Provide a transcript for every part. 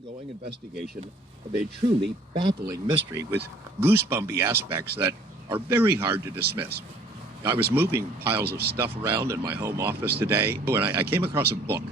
ongoing investigation of a truly baffling mystery with goosebumpy aspects that are very hard to dismiss. I was moving piles of stuff around in my home office today, and I came across a book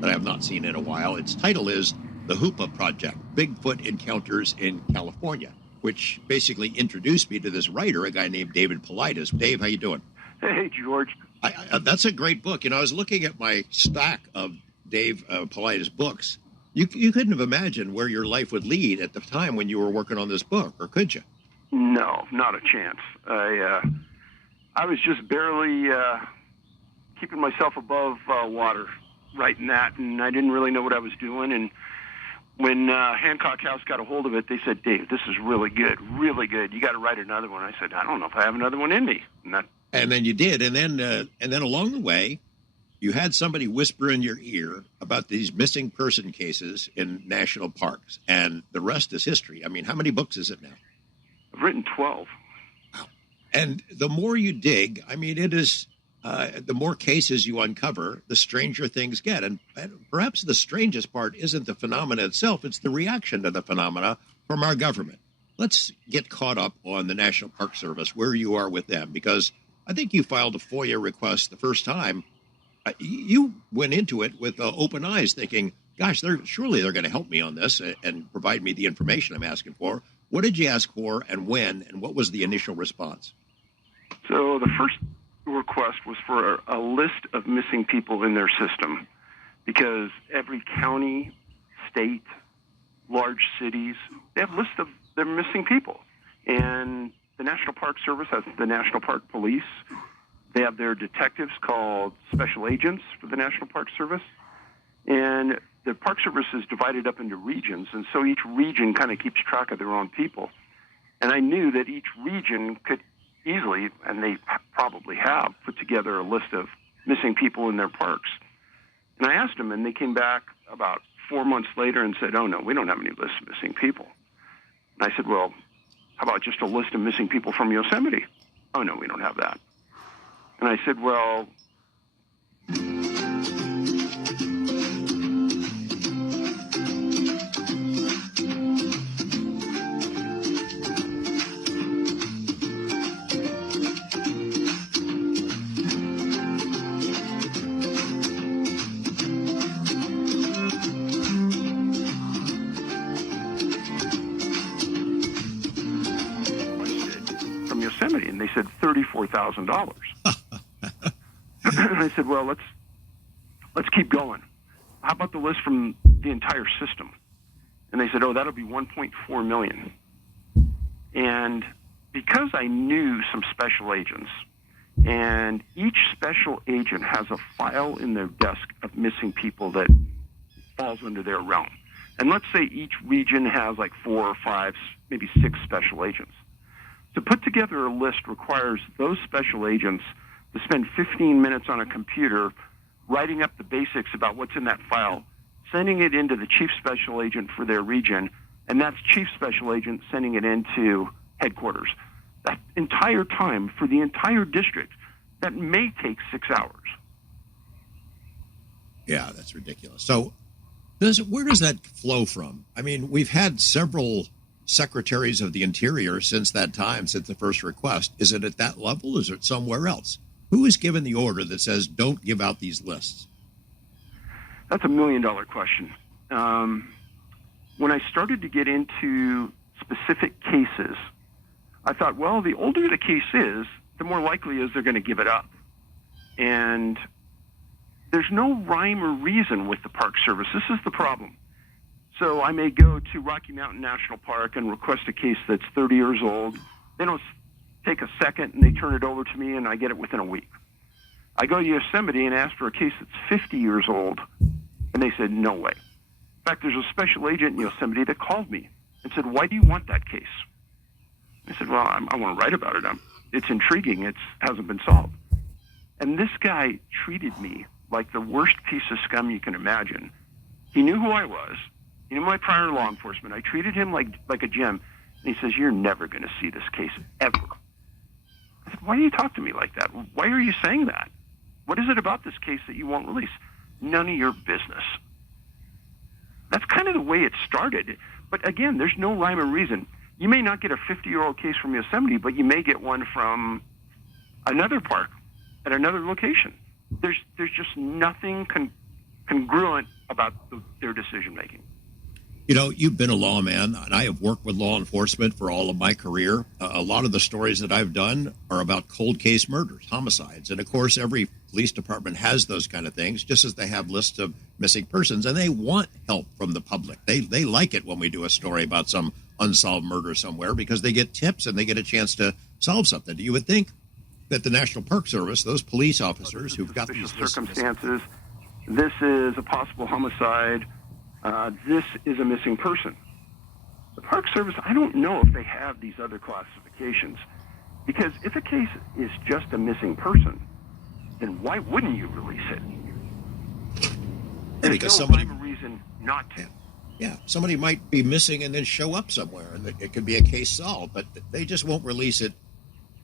that I have not seen in a while. Its title is The Hoopa Project, Bigfoot Encounters in California, which basically introduced me to this writer, a guy named David Paulides. Dave, how you doing? Hey, George. That's a great book. I was looking at my stack of Dave Paulides books. You couldn't have imagined where your life would lead at the time when you were working on this book, or could you? No, not a chance. I was just barely keeping myself above water, writing that, and I didn't really know what I was doing. And when Hancock House got a hold of it, they said, "Dave, this is really good, really good. You got to write another one." I said, "I don't know if I have another one in me." And then you did, and then along the way, you had somebody whisper in your ear about these missing person cases in national parks, and the rest is history. I mean, how many books is it now? I've written 12. Wow. And the more you dig, I mean, it is the more cases you uncover, the stranger things get. And perhaps the strangest part isn't the phenomena itself, it's the reaction to the phenomena from our government. Let's get caught up on the National Park Service, where you are with them, because I think you filed a FOIA request the first time. You went into it with open eyes, thinking, gosh, surely they're going to help me on this and provide me the information I'm asking for. What did you ask for, and when, and what was the initial response? So the first request was for a list of missing people in their system, because every county, state, large cities, they have lists of their missing people. And the National Park Service has the National Park Police. They have their detectives called special agents for the National Park Service. And the Park Service is divided up into regions, and so each region kind of keeps track of their own people. And I knew that each region could easily, and they probably have, put together a list of missing people in their parks. And I asked them, and they came back about 4 months later and said, "Oh, no, we don't have any lists of missing people." And I said, "Well, how about just a list of missing people from Yosemite?" "Oh, no, we don't have that." And I said, "Well..." from Yosemite, and they said $34,000. And I said, "Well, let's keep going. How about the list from the entire system?" And they said, "Oh, that'll be 1.4 million." And because I knew some special agents, and each special agent has a file in their desk of missing people that falls under their realm. And let's say each region has like 4 or 5, maybe 6 special agents. To put together a list requires those special agents to spend 15 minutes on a computer writing up the basics about what's in that file, sending it into the chief special agent for their region, and that's chief special agent sending it into headquarters. That entire time for the entire district, that may take 6 hours. Yeah, that's ridiculous. So where does that flow from? I mean, we've had several secretaries of the Interior since that time, since the first request. Is it at that level? Is it somewhere else? Who is given the order that says don't give out these lists? That's $1 million question. When I started to get into specific cases, I thought, well, the older the case is, the more likely is they're going to give it up. And there's no rhyme or reason with the Park Service. This is the problem. So I may go to Rocky Mountain National Park and request a case that's 30 years old. They don't take a second, and they turn it over to me, and I get it within a week. I go to Yosemite and ask for a case that's 50 years old, and they said, "No way." In fact, there's a special agent in Yosemite that called me and said, "Why do you want that case?" I said, "Well, I want to write about it. It's intriguing. It hasn't been solved." And this guy treated me like the worst piece of scum you can imagine. He knew who I was. He knew my prior law enforcement. I treated him like a gem. And he says, "You're never going to see this case ever." I said, "Why do you talk to me like that? Why are you saying that? What is it about this case that you won't release?" "None of your business." That's kind of the way it started. But again, there's no rhyme or reason. You may not get a 50-year-old case from Yosemite, but you may get one from another park at another location. There's just nothing congruent about their decision making. You know, you've been a lawman, and I have worked with law enforcement for all of my career. A lot of the stories that I've done are about cold case murders, homicides. And of course, every police department has those kind of things, just as they have lists of missing persons, and they want help from the public. They like it when we do a story about some unsolved murder somewhere because they get tips and they get a chance to solve something. You would think that the National Park Service, those police officers who've got these circumstances, this is a possible homicide, this is a missing person. The Park Service, I don't know if they have these other classifications, because if a case is just a missing person, then why wouldn't you release it? There's because no somebody, rhyme or reason not to. yeah, somebody might be missing and then show up somewhere, and it could be a case solved, but they just won't release it.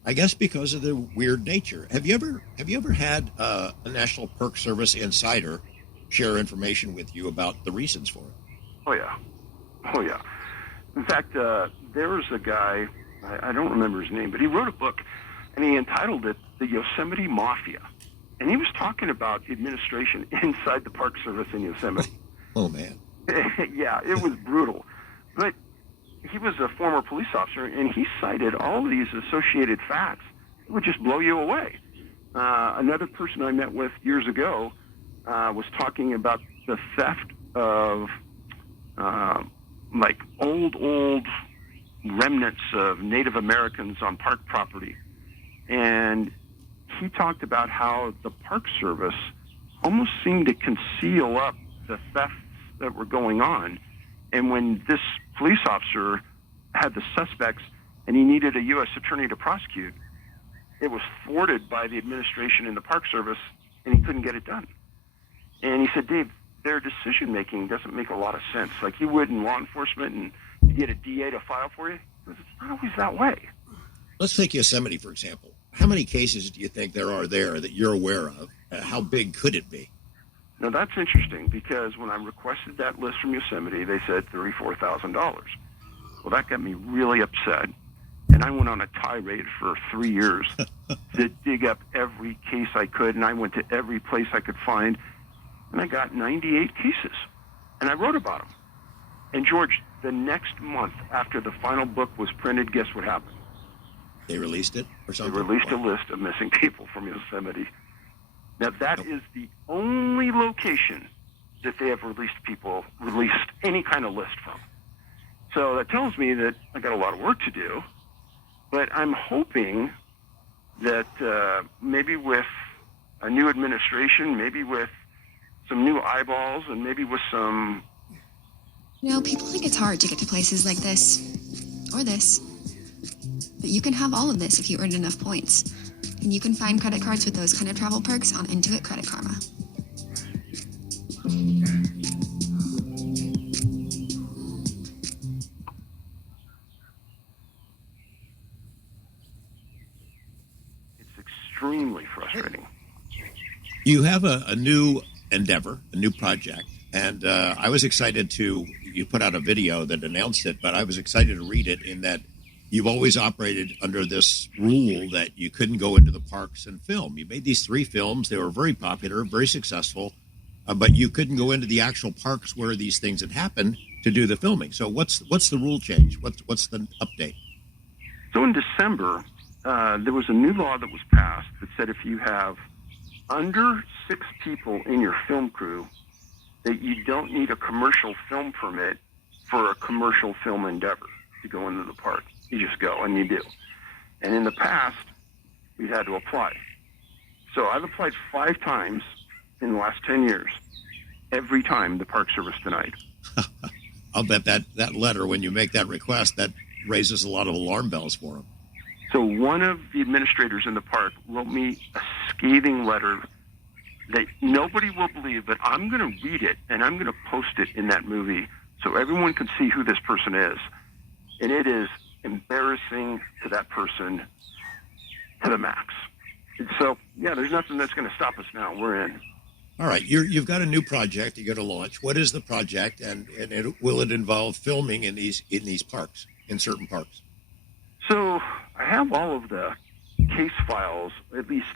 I guess because of the weird nature. Have you ever had a National Park Service insider share information with you about the reasons for it? Oh yeah. In fact, there was a guy, I don't remember his name, but he wrote a book, and he entitled it "The Yosemite Mafia," and he was talking about the administration inside the Park Service in Yosemite. Oh man. Yeah, it was brutal, but he was a former police officer, and he cited all these associated facts. It would just blow you away. Another person I met with years ago was talking about the theft of like old remnants of Native Americans on park property. And he talked about how the Park Service almost seemed to conceal up the thefts that were going on. And when this police officer had the suspects and he needed a U.S. attorney to prosecute, it was thwarted by the administration and the Park Service, and he couldn't get it done. And he said, Dave, their decision-making doesn't make a lot of sense. Like you would in law enforcement, and you get a DA to file for you. It's not always that way. Let's take Yosemite, for example. How many cases do you think there are there that you're aware of? How big could it be? Now, that's interesting, because when I requested that list from Yosemite, they said $34,000. Well, that got me really upset, and I went on a tirade for 3 years to dig up every case I could, and I went to every place I could find, and I got 98 cases, and I wrote about them. And, George, the next month after the final book was printed, guess what happened? They released it or something? They released a list of missing people from Yosemite. Now, that is the only location that they have released any kind of list from. So that tells me that I got a lot of work to do, but I'm hoping that maybe with a new administration, maybe with some new eyeballs, and maybe with some... You know, people think it's hard to get to places like this, or this. But you can have all of this if you earn enough points. And you can find credit cards with those kind of travel perks on Intuit Credit Karma. It's extremely frustrating. You have a new endeavor, a new project, and I was excited you put out a video that announced it, but I was excited to read it in that you've always operated under this rule that you couldn't go into the parks and film. You made these 3 films. They were very popular, very successful, but you couldn't go into the actual parks where these things had happened to do the filming. So what's the rule change? What's the update? So in December, there was a new law that was passed that said if you have under 6 people in your film crew, that you don't need a commercial film permit for a commercial film endeavor to go into the park. You just go, and you do. And in the past, we've had to apply. So I've applied 5 times in the last 10 years. Every time the Park Service denied. I'll bet that letter, when you make that request, that raises a lot of alarm bells for them. So one of the administrators in the park wrote me a scathing letter that nobody will believe, but I'm going to read it, and I'm going to post it in that movie so everyone can see who this person is. And it is embarrassing to that person to the max. And so, yeah, there's nothing that's going to stop us now. We're in. All right, you've got a new project you're going to launch. What is the project, and will it involve filming in these parks, in certain parks? So I have all of the case files, at least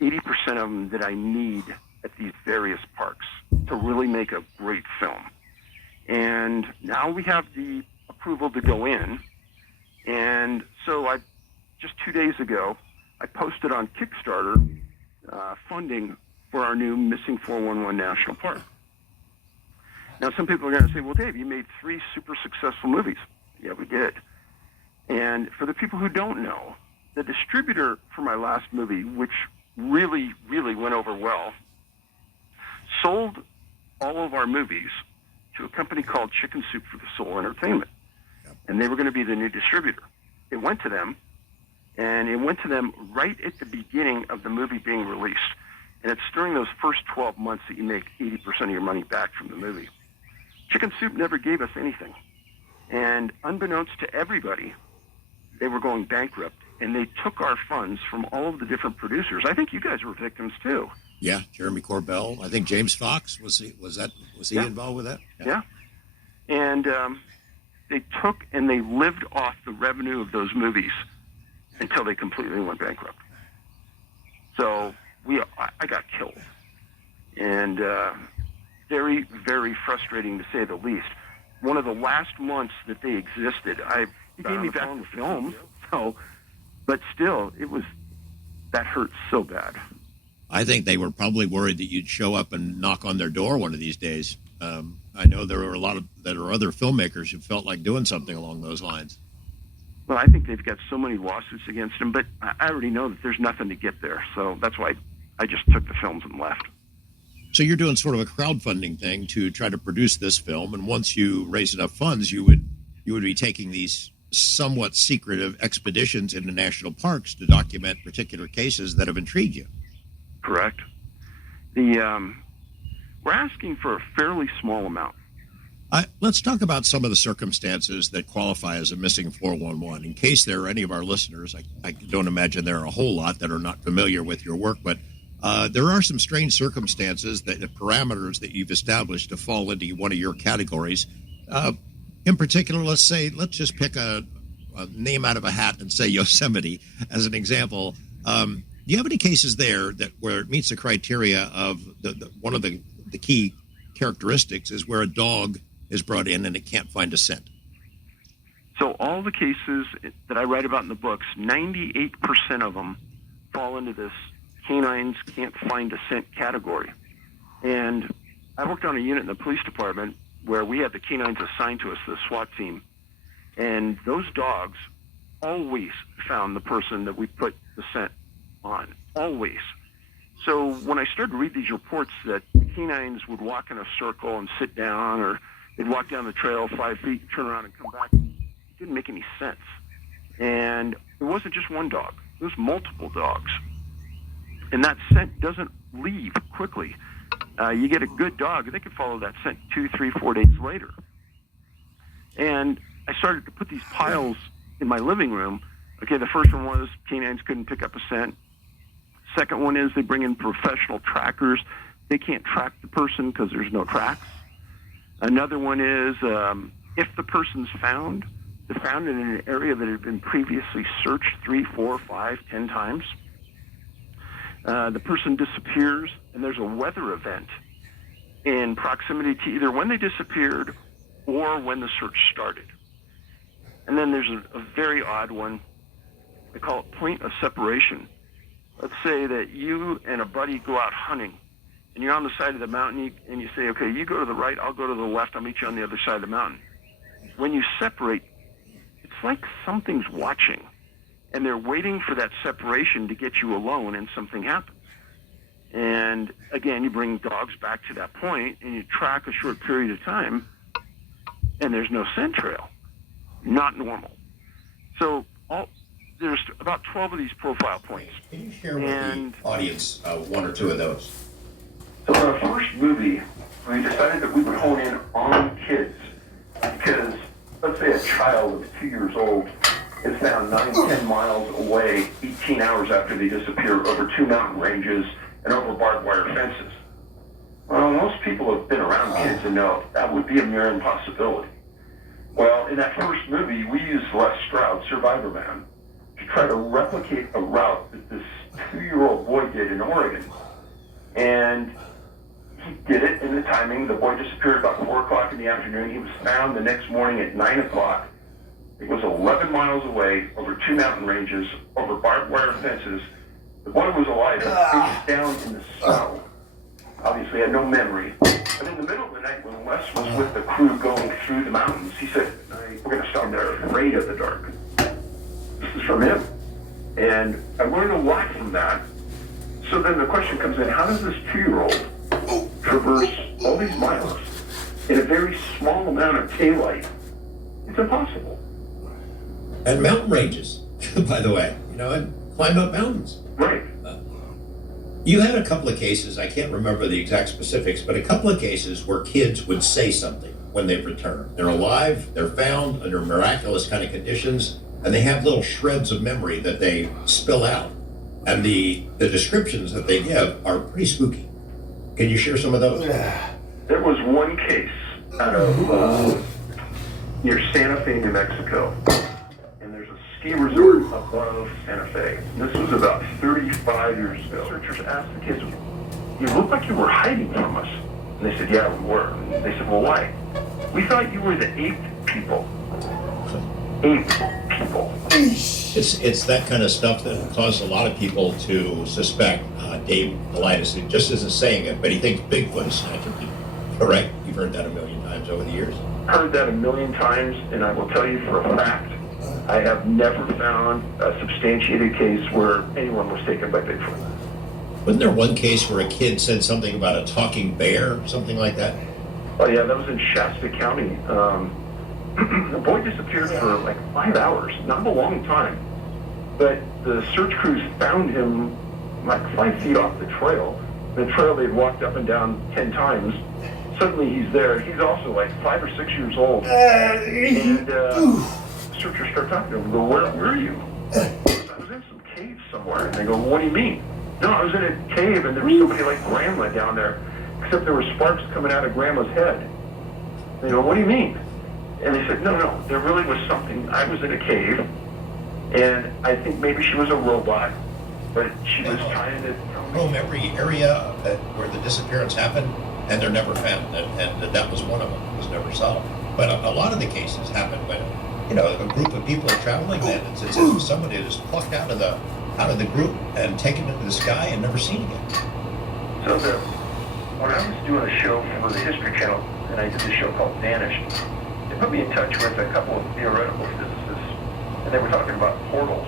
80% of them that I need at these various parks to really make a great film. And now we have the approval to go in. And so just 2 days ago, I posted on Kickstarter funding for our new Missing 411 National Park. Now, some people are going to say, well, Dave, you made 3 super successful movies. Yeah, we did. And for the people who don't know, the distributor for my last movie, which really, really went over well, sold all of our movies to a company called Chicken Soup for the Soul Entertainment. And they were going to be the new distributor. It went to them, and it went to them right at the beginning of the movie being released. And it's during those first 12 months that you make 80% of your money back from the movie. Chicken Soup never gave us anything. And unbeknownst to everybody, they were going bankrupt, and they took our funds from all of the different producers. I think you guys were victims too. Yeah, Jeremy Corbell. I think James Fox was he Yeah. involved with that? Yeah. And they took and they lived off the revenue of those movies until they completely went bankrupt. So I got killed, and very, very frustrating to say the least. One of the last months that they existed, he gave me back the film. So, but still, that hurt so bad. I think they were probably worried that you'd show up and knock on their door one of these days. I know there are other filmmakers who felt like doing something along those lines. Well, I think they've got so many lawsuits against them, but I already know that there's nothing to get there. So that's why I just took the films and left. So you're doing sort of a crowdfunding thing to try to produce this film, and once you raise enough funds, you would be taking these somewhat secretive expeditions into national parks to document particular cases that have intrigued you. Correct. We're asking for a fairly small amount. Let's talk about some of the circumstances that qualify as a missing 411. In case there are any of our listeners, I don't imagine there are a whole lot that are not familiar with your work, but there are some strange circumstances, parameters that you've established to fall into one of your categories. In particular, let's just pick a name out of a hat and say Yosemite as an example. Do you have any cases there where it meets the criteria of one of the key characteristics is where a dog is brought in and it can't find a scent? So all the cases that I write about in the books, 98% of them fall into this canines can't find a scent category. And I worked on a unit in the police department where we had the canines assigned to us, the SWAT team, and those dogs always found the person that we put the scent on, always. So when I started to read these reports that the canines would walk in a circle and sit down, or they'd walk down the trail 5 feet, turn around and come back, it didn't make any sense. And it wasn't just one dog. It was multiple dogs. And that scent doesn't leave quickly. You get a good dog, they can follow that scent 2, 3, 4 days later. And I started to put these piles in my living room. Okay, the first one was canines couldn't pick up a scent. Second one is they bring in professional trackers. They can't track the person because there's no tracks. Another one is if the person's found, they're found in an area that had been previously searched 3, 4, 5, 10 times. The person disappears, and there's a weather event in proximity to either when they disappeared or when the search started. And then there's a very odd one. I call it point of separation. Let's say that you and a buddy go out hunting, and you're on the side of the mountain, and you say, okay, you go to the right, I'll go to the left, I'll meet you on the other side of the mountain. When you separate, it's like something's watching, and they're waiting for that separation to get you alone, and something happens. And again, you bring dogs back to that point, and you track a short period of time, and there's no scent trail. Not normal. So there's about 12 of these profile points. Can you share with the audience one or two of those? So in our first movie, we decided that we would hone in on kids because, let's say a child of 2 years old is found 9, 10 miles away 18 hours after they disappear over 2 mountain ranges and over barbed wire fences. Well, most people have been around kids and know that would be a mere impossibility. Well, in that first movie, we used Les Stroud, Survivor Man, to try to replicate a route that this 2-year-old boy did in Oregon. And he did it in the timing. The boy disappeared about 4 o'clock in the afternoon. He was found the next morning at 9 o'clock. It was 11 miles away, over 2 mountain ranges, over barbed wire fences. The boy was alive, but face down in the snow. Obviously had no memory. But in the middle of the night, when Les was with the crew going through the mountains, he said, we're going to stop there, afraid of the dark. This is from him. And I learned a lot from that. So then the question comes in, how does this 2-year-old traverse all these miles in a very small amount of daylight? It's impossible. And mountain ranges, by the way, and climb up mountains. Right. You had a couple of cases, I can't remember the exact specifics, but a couple of cases where kids would say something when they've returned. They're alive, they're found under miraculous kind of conditions, and they have little shreds of memory that they spill out. And the descriptions that they give are pretty spooky. Can you share some of those? There was one case out of near Santa Fe, New Mexico. And there's a ski resort above Santa Fe. This was about 35 years ago. Researchers asked the kids, you look like you were hiding from us. And they said, yeah, we were. And they said, well, why? We thought you were the ape people. Ape people. It's that kind of stuff that caused a lot of people to suspect Dave Paulides, who just isn't saying it, but he thinks Bigfoot is snatching people. Correct? You've heard that a million times over the years. Heard that a million times, and I will tell you for a fact, I have never found a substantiated case where anyone was taken by Bigfoot. Wasn't there one case where a kid said something about a talking bear, something like that? Oh yeah, that was in Shasta County. The boy disappeared for like 5 hours, not a long time. But the search crews found him like 5 feet off the trail. The trail they'd walked up and down 10 times. Suddenly he's there. He's also like 5 or 6 years old. And searchers start talking to him. Go, where were you? I was in some cave somewhere. And they go, what do you mean? No, I was in a cave and there was somebody like Grandma down there. Except there were sparks coming out of Grandma's head. They go, what do you mean? And they said, no, there really was something. I was in a cave, and I think maybe she was a robot, but she was trying to roam every area where the disappearance happened, and they're never found. And that was one of them. It was never solved. But a lot of the cases happen when, a group of people are traveling, and it's as if somebody is plucked out of the group and taken into the sky and never seen again. So when I was doing a show for the History Channel, and I did this show called Vanished, they put me in touch with a couple of theoretical physicists, and they were talking about portals.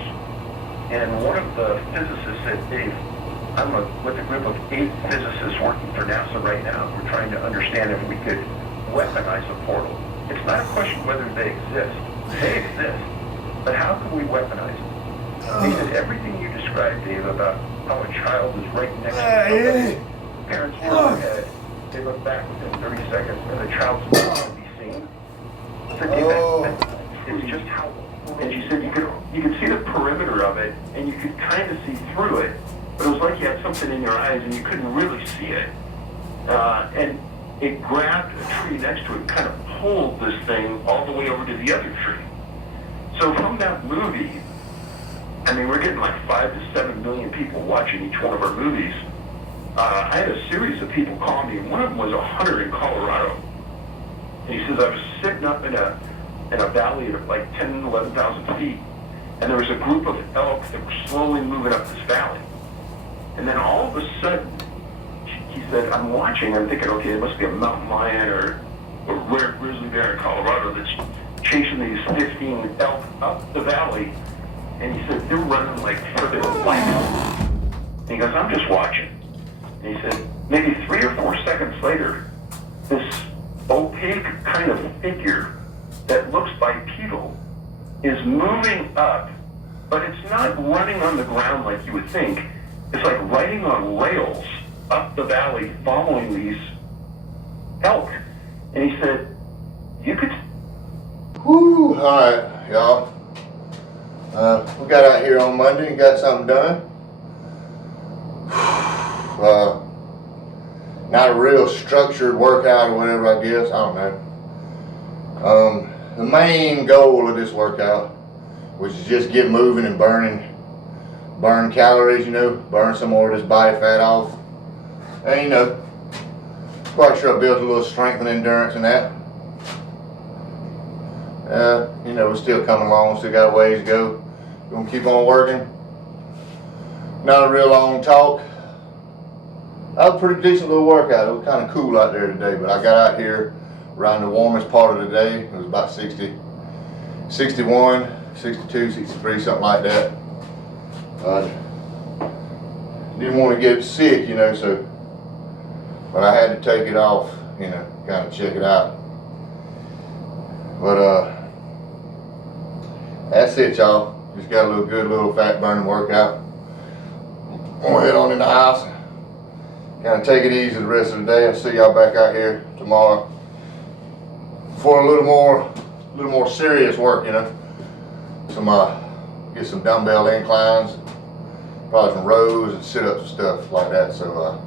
And one of the physicists said, Dave, I'm with a group of 8 physicists working for NASA right now. We're trying to understand if we could weaponize a portal. It's not a question whether they exist. They exist. But how can we weaponize them? He said, everything you described, Dave, about how a child is right next to somebody, parents turn their head, they look back within 30 seconds, and the child's not going to be seen. So it's just how, and she said you could see the perimeter of it, and you could kind of see through it, but it was like you had something in your eyes and you couldn't really see it. And it grabbed a tree next to it and kind of pulled this thing all the way over to the other tree. So from that movie, we're getting like 5 to 7 million people watching each one of our movies. I had a series of people call me. One of them was a hunter in Colorado. And he says, I was sitting up in a valley of like 10, 11,000 feet, and there was a group of elk that were slowly moving up this valley. And then all of a sudden, he said, I'm watching, I'm thinking, okay, it must be a mountain lion or a rare grizzly bear in Colorado that's chasing these 15 elk up the valley. And he said, they're running like for their life. And he goes, I'm just watching. And he said, maybe 3 or 4 seconds later, this opaque kind of figure that looks bipedal is moving up, but it's not running on the ground like you would think. It's like riding on rails up the valley following these elk. And he said, you could... Woo! All right, y'all. We got out here on Monday and got something done. not a real structured workout or whatever, I guess. I don't know. The main goal of this workout was to just get moving and burn calories, you know, burn some more of this body fat off. And, you know, quite sure I built a little strength and endurance in that. You know, we're still coming along, still got a ways to go. Gonna keep on working. Not a real long talk. That was a pretty decent little workout. It was kind of cool out there today, but I got out here around the warmest part of the day. It was about 60, 61, 62, 63, something like that. Didn't want to get sick, you know, so, but I had to take it off, you know, kind of check it out. But that's it, y'all. Just got a little good little fat burning workout. I'm gonna head on in the house, kind of take it easy the rest of the day. I'll see y'all back out here tomorrow for a little more serious work, you know. Get some dumbbell inclines, probably some rows and sit-ups and stuff like that. So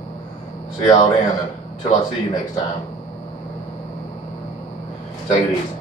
see y'all then, until I see you next time. Take it easy.